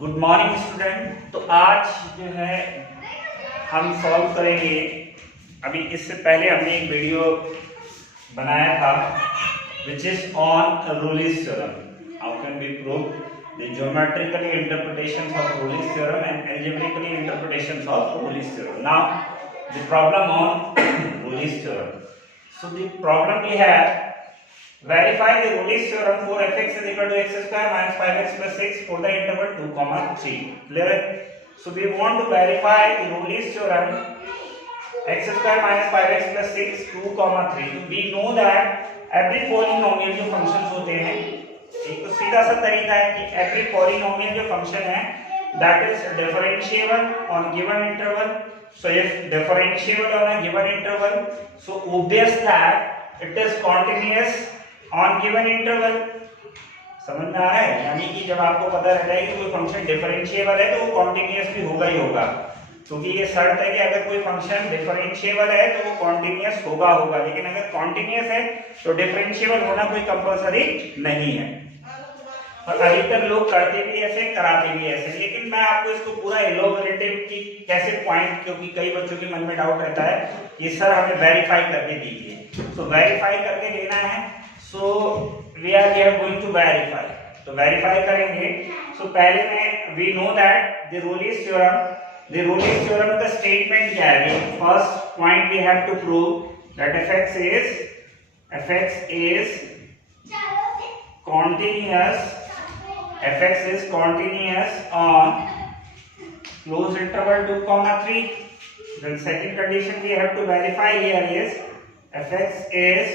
Good morning student. तो आज जो है हम सॉल्व करेंगे। अभी इससे पहले हमने एक वीडियो बनाया था which is on Rolle's theorem. How can we prove the geometrically interpretations of Rolle's theorem and algebraically interpretations of Rolle's theorem. Now the problem on Rolle's theorem. So the problem we have, verify the Rolle's theorem for fx is equal to x square minus 5x plus 6 for the interval 2, 3. Clear? So we want to verify the Rolle's theorem x square minus 5x plus 6 2, 3. We know that every polynomial जो functions होते हैं, एक तो सीधा सा तरीका है कि every polynomial जो function है that is differentiable on given interval. So if differentiable on a given interval, so obvious that it is continuous on given interval. समझ में आ रहा है? यानी कि जब आपको पता रहता है कि कोई फंक्शन डिफरेंशिएबल है तो वो कॉन्टिन्यूअस भी होगा ही होगा, क्योंकि ये शर्त है कि अगर कोई फंक्शन डिफरेंशिएबल है तो वो कॉन्टिन्यूअस होगा। लेकिन अगर कॉन्टिन्यूअस है तो डिफरेंशिएबल होना कोई कंपलसरी नहीं है। और अधिकतर लोग करते भी ऐसे, कराते भी ऐसे। लेकिन मैं आपको इसको पूरा इलैबोरेटिव की कैसे पॉइंट, क्योंकि कई बच्चों के मन में डाउट रहता है कि सर हमें वेरीफाई करके दीजिए। तो वेरीफाई करके देना है। So we are going to verify. तो verify करेंगे। So पहले में we know that the Rolle's theorem का statement क्या है? First point we have to prove that fx is continuous. fx is continuous on closed interval 2, 3. Then second condition we have to verify here is fx is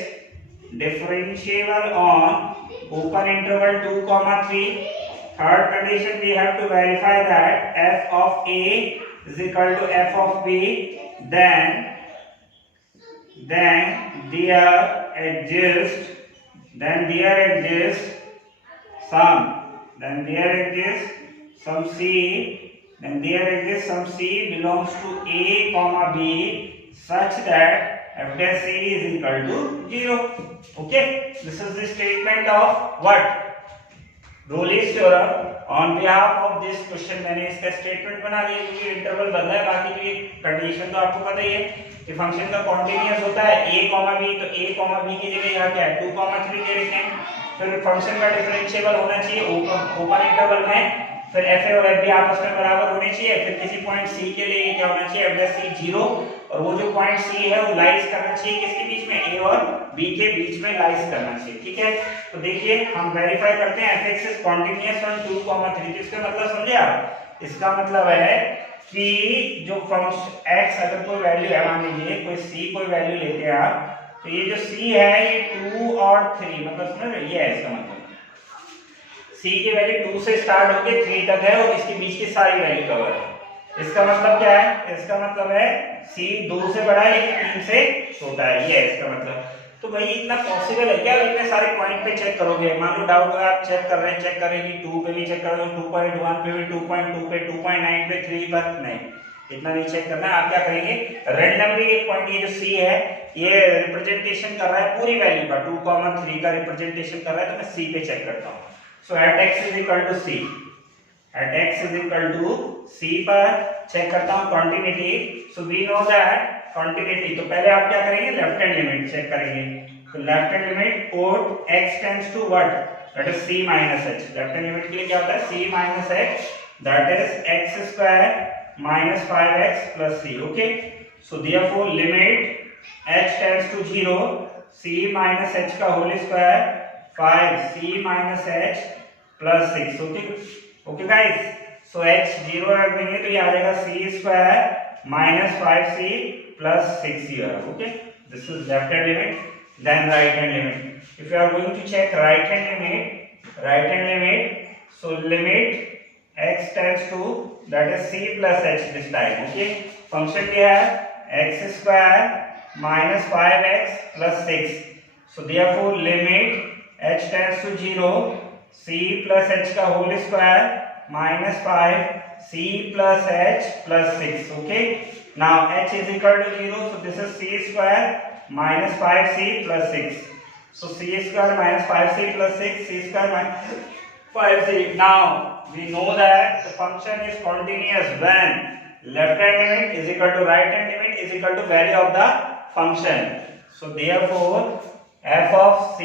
differentiable on open interval 2, 3. Third condition we have to verify that f of a is equal to f of b. Then there exists some c belongs to a comma b such that f dash c is equal to 0. Okay, this is the statement of what? Rolle's theorem. On behalf of this question मैंने इसका statement बना दिया क्योंकि interval बदला है। बाकी तो ये कंडीशन तो आपको पता ही है कि फंक्शन का कॉन्टिन्यूअस होता है a, b, तो a, b की जगह यहाँ क्या है 2, 3 दे रखे हैं। फिर फंक्शन का डिफरेंशिएबल होना चाहिए ओपन इंटरवल में। फिर f और f भी आपस में बराबर होने चाहिए। फिर किसी पॉइंट c के लिए क्या होना चाहिए? f dash c 0। और वो जो पॉइंट c है वो लाइज करना चाहिए किसके बीच में? a और b के बीच में लाइज करना चाहिए। ठीक है, तो देखिए हम वेरीफाई करते हैं fx इज कंटीन्यूअस ऑन 2, 3। इसका मतलब समझे आप? इसका मतलब है कि जो फंक्शन x अगर कोई वैल्यू है, मान लीजिए कोई c कोई वैल्यू लेते हैं आप, तो ये जो c है ये 2 और 3, मतलब समझ रहे? ये है इसका मतलब c की वैल्यू 2 से स्टार्ट होकर 3 तक है और इसके बीच की सारी वैल्यू कवर है। इसका मतलब क्या है? इसका मतलब है c 2 से बड़ा है लेकिन 3 से छोटा है। ये है इसका मतलब। तो भाई इतना पॉसिबल है क्या? इतने सारे पॉइंट पे चेक करोगे, मान लो डाउट है आप चेक कर रहे हैं 2 पे भी चेक कर रहे हो, 2.1 पे भी, 2.2 पे, 2.9 पे, 3 पर नहीं, इतना नहीं चेक करना है। आप क्या करेंगे? रैंडमली एक पॉइंट, ये जो c है ये रिप्रेजेंटेशन कर रहा है पूरी वैल्यू का, 2, 3 का रिप्रेजेंटेशन कर रहा है, तो मैं c पे चेक करता हूँ। So at x is equal to c, at x is equal to c पर चेक करता हूँ continuity। So we know that continuity, तो पहले आप क्या करेंगे? लेफ्ट हैंड लिमिट चेक करेंगे। तो left hand limit put x tends to what? That is c minus h। Left hand limit के लिए क्या होता है? c minus h, that is x square minus 5x plus c। Okay, so therefore limit h tends to 0, c minus h का whole square 5c minus h plus 6। Okay guys, so h 0 रख देंगे तो ये आ जाएगा c square minus 5c plus 6 here। Okay, this is left hand limit. Then right hand limit, if you are going to check right hand limit, so limit x tends to that is c plus h this time। Okay, function क्या है? x square minus 5x plus 6। so therefore limit h tends to 0, c plus h का whole square minus 5 c plus h plus 6। okay, now h is equal to 0, so this is c square minus 5c plus 6। so c square minus 5c plus 6, c square minus 5c. Now we know that the function is continuous when left hand limit is equal to right hand limit is equal to value of the function. So therefore f of c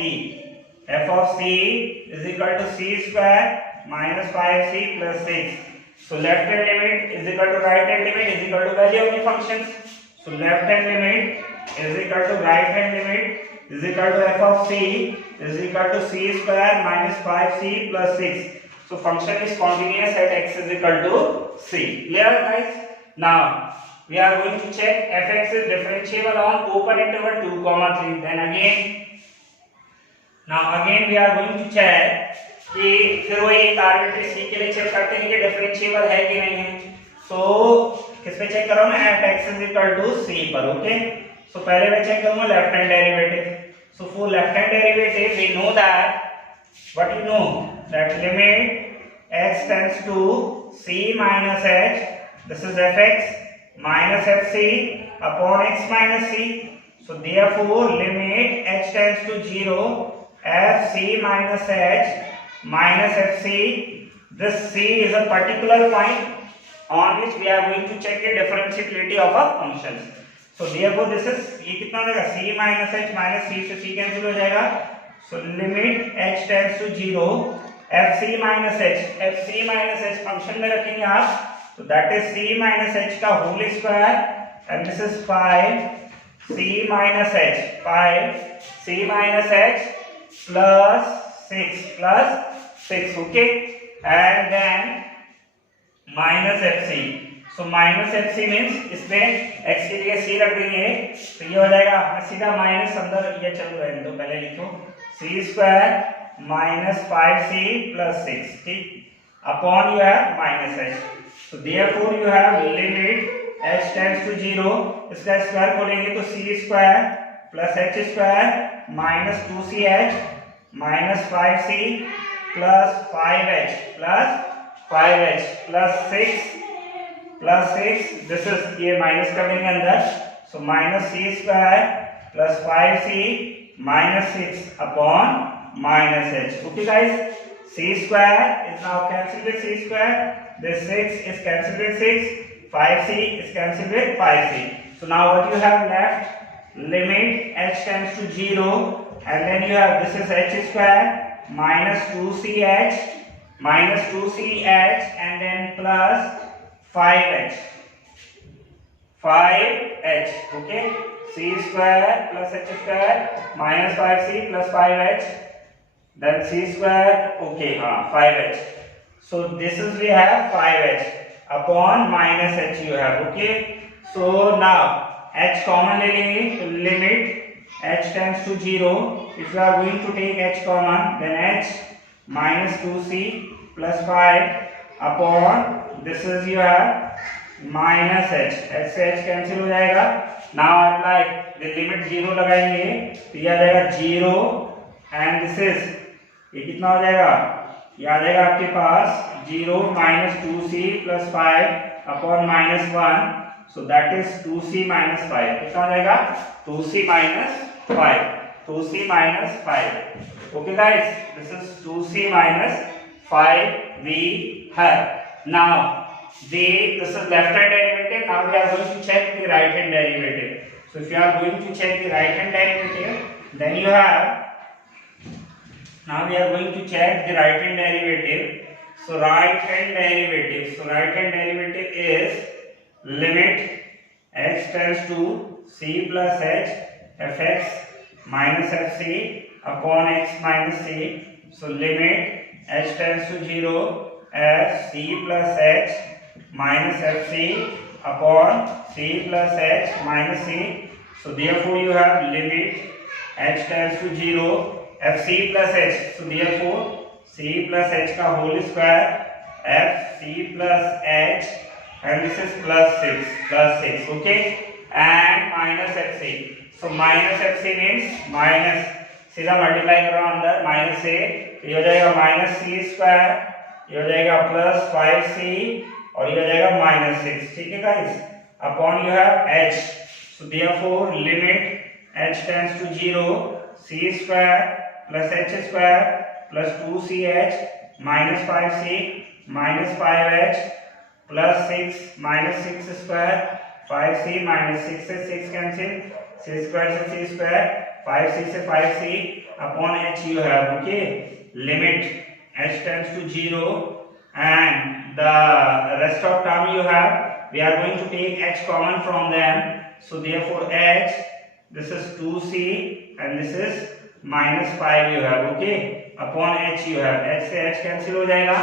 is equal to c square minus 5c plus 6. So left hand limit is equal to right hand limit is equal to value of the functions. So left hand limit is equal to right hand limit is equal to f of c is equal to c square minus 5c plus 6. So function is continuous at x is equal to c. Clear guys? Now we are going to check fx is differentiable on open interval 2, 3. Then again we are going to check कि फिर वो एक arbitrary c के लिए check करते हैं कि differentiable है कि नहीं है. सो किस पे चेक करो मैं at x is equal to c पर. ओके सो पहले मैं चेक करूंगा left hand derivative. So for left hand derivative we know that what you know that limit x tends to c minus h, this is fx minus fc upon x minus c. So therefore limit h tends to 0 fc minus h minus fc. This c is a particular point on which we are going to check the differentiability of a function. So therefore this is ये कितना हो जाएगा c minus h minus c से c cancel हो जाएगा. So limit h tends to 0 fc minus h function में रखेंगे आप. So that is c minus h का whole square and this is 5 c minus h plus 6 okay and then minus fc. So minus fc means इसमें x के लिए c रख देंगे तो ये हो जाएगा सीधा माइनस अंदर ये चलो रहने दो पहले लिखो c square minus 5c plus 6 ठीक upon you have minus h. So therefore you have limit h tends to 0 इसका स्क्वायर खोलेंगे तो c square plus h square minus 2ch minus 5c plus 5h plus 6 this is ये minus कर देंगे अंदर. So minus c square plus 5c minus 6 upon minus h. Okay guys, c square is now cancelled with c square, this 6 is cancelled with 6, 5c is cancelled with 5c. So now what you have left, limit h tends to 0 and then you have this is h square minus 2ch and then plus 5h okay, c square plus h square minus 5c plus 5h then c square okay 5h. So this is we have 5h upon minus h you have. Okay, so now h common ले लेंगे तो limit h tends to 0. If you are going to take h common then h minus 2c plus 5 upon this is you have minus h से h cancel हो जाएगा. Now apply the limit 0 लगाएंगे तो ये आ जाएगा 0 and this is ये कितना हो जाएगा ये आ जाएगा आपके पास 0 minus 2c plus 5 upon minus 1. So that is 2c minus 5 कितना हो जाएगा 2c minus 5. Okay guys, this is 2c minus 5 we have. Now this is left hand derivative. Now we are going to check the right hand derivative. So if you are going to check the right hand derivative then you have now we are going to check the right hand derivative. So right hand derivative is limit x tends to c plus h fx minus fc upon x minus c. So limit h tends to 0 f c plus h minus fc upon c plus h minus c. So therefore you have limit h tends to 0 fc plus h. So therefore c plus h का whole square fc plus h and this is plus 6 okay and minus fc. So minus fc means minus सीधा multiply करो अंदर minus से तो ये हो जाएगा minus c square, ये हो जाएगा प्लस 5c और ये हो जाएगा माइनस 6. ठीक है guys, upon you have h. So therefore limit h tends to 0 c square plus h square plus 2ch minus 5c minus 5h plus 6 minus 6 square 5c minus 6 से 6 कैंसिल, c स्क्वायर से c square, 5c से 5c upon h you have, okay, limit h tends to 0 and the rest of term you have, we are going to take h common from them, so therefore h, this is 2c and this is minus 5 you have, okay, upon h you have, h से h cancel हो जाएगा,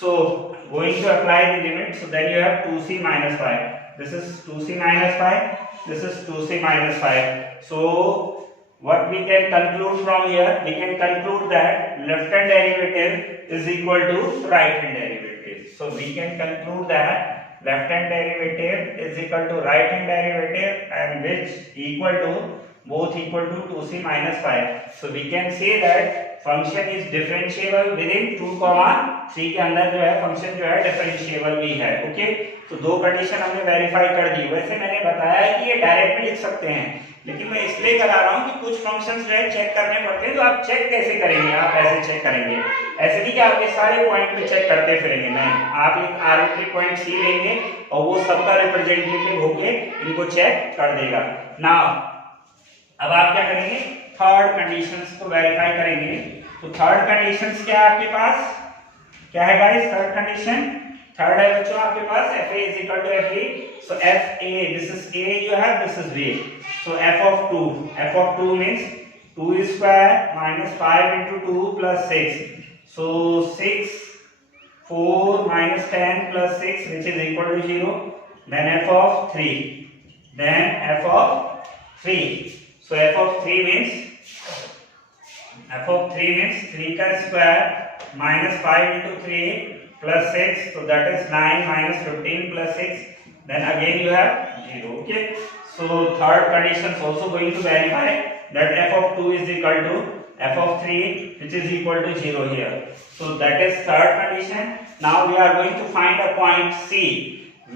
so going to apply the limit, so then you have 2c minus 5, this is 2c minus 5, this is 2c minus 5, so what we can conclude from here, we can conclude that left hand derivative is equal to right hand derivative, so we can conclude that left hand derivative is equal to right hand derivative and which equal to both equal to 2c minus 5, so we can say that function is differentiable with in 2, 3 के अंदर जो है function जो है differentiable भी है, okay. तो दो कंडीशन हमने वेरीफाई कर दी। वैसे मैंने बताया है कि ये डायरेक्ट भी लिख सकते हैं, लेकिन मैं इसलिए करा रहा हूँ कि कुछ फंक्शंस जो है चेक करने पड़ते हैं। तो आप चेक कैसे करेंगे? आप ऐसे चेक करेंगे, ऐसे नहीं कि आप ये सारे पॉइंट पे चेक करते फिरेंगे, नहीं, आप एक आर्बिट्री पॉइंट सी लेंगे और वो सबका रिप्रेजेंटेटिव होके इनको चेक कर देगा। नाउ अब आप क्या करेंगे? थर्ड कंडीशंस को वेरीफाई करेंगे। तो थर्ड कंडीशंस क्या है आपके पास? क्या है गाइस थर्ड कंडीशन? थर्ड है बच्चों आपके पास fa is equal to fe, so fa, this is a you have, this is b, so f of 2 means 2 square minus 5 into 2 plus 6, so 6 4 minus 10 plus 6 which is equal to 0, then f of 3, then f of 3, so f of 3 means 3 का square minus 5 into 3 plus 6, so that is 9 minus 15 plus 6, then again you have 0, okay. So third condition is also going to verify that f of 2 is equal to f of 3 which is equal to 0 here, so that is third condition. Now we are going to find a point C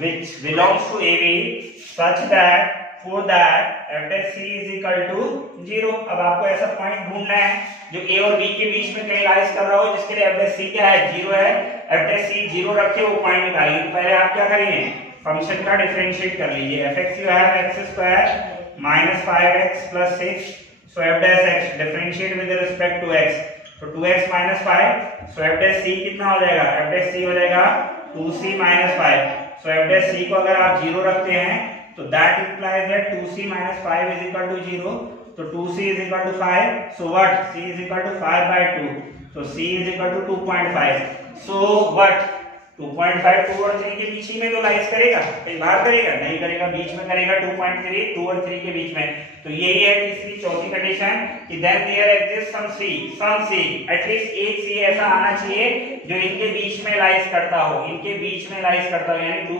which belongs to AB such that for that f dash c is equal to 0। अब आपको ऐसा point ढूंढना है जो a और b के बीच में कहीं लाइज कर रहा हो, जिसके लिए f dash c क्या है? 0 है। f dash c 0 रखे वो पॉइंट निकालिए। तो पहले आप क्या करेंगे? फंक्शन का डिफरेंशिएट कर लीजिए। fx you have x square minus 5x plus 6, so f dash x differentiate with respect to x, तो 2x minus 5, so f dash c कितना हो जाएगा? f dash c हो जाएगा 2c minus 5, so f dash c को अगर आप 0 रखते हैं तो that implies that 2c minus 5 is equal to 0, so 2c is equal to 5, so what? c is equal to 5 by 2, so c is equal to 2.5, so what? 2.5 2 और 3 के बीच ही में तो लाइज करेगा, कहीं बाहर करेगा? नहीं करेगा, बीच में करेगा 2.3, 2 और 3 के बीच में। तो यही है तीसरी चौथी कंडीशन कि then there exists some c, at least एक c ऐसा आना चाहिए जो इनके बीच में लाइज करता हो, इनके बीच में लाइज करता हो, यानी 2,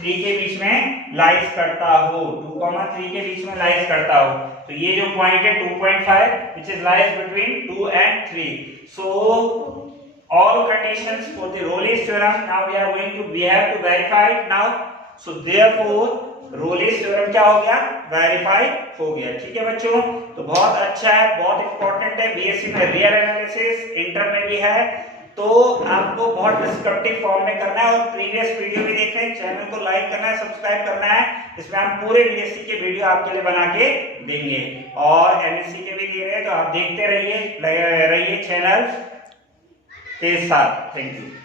3 के बीच में लाइज करता हो, 2, 3 के बीच में लाइज करता हो। तो ये जो पॉइंट है 2.5 which is lies between 2 and 3, so all conditions for the Rolle's theorem now we have to verify it now, so therefore Rolle's theorem क्या हो गया? वेरीफाई हो गया। ठीक है बच्चों, तो बहुत अच्छा है, बहुत इंपॉर्टेंट है। बीएससी में रियल एनालिसिस, इंटर में भी है, तो आपको बहुत डिस्क्रिप्टिव फॉर्म में करना है। और प्रीवियस वीडियो भी देखना है, चैनल को लाइक करना है, सब्सक्राइब करना है। इसमें हम पूरे बीएससी के वीडियो आपके लिए बना के देंगे और एमएससी के भी दे रहे हैं, तो आप देखते रहिए चैनल के साथ। Thank you.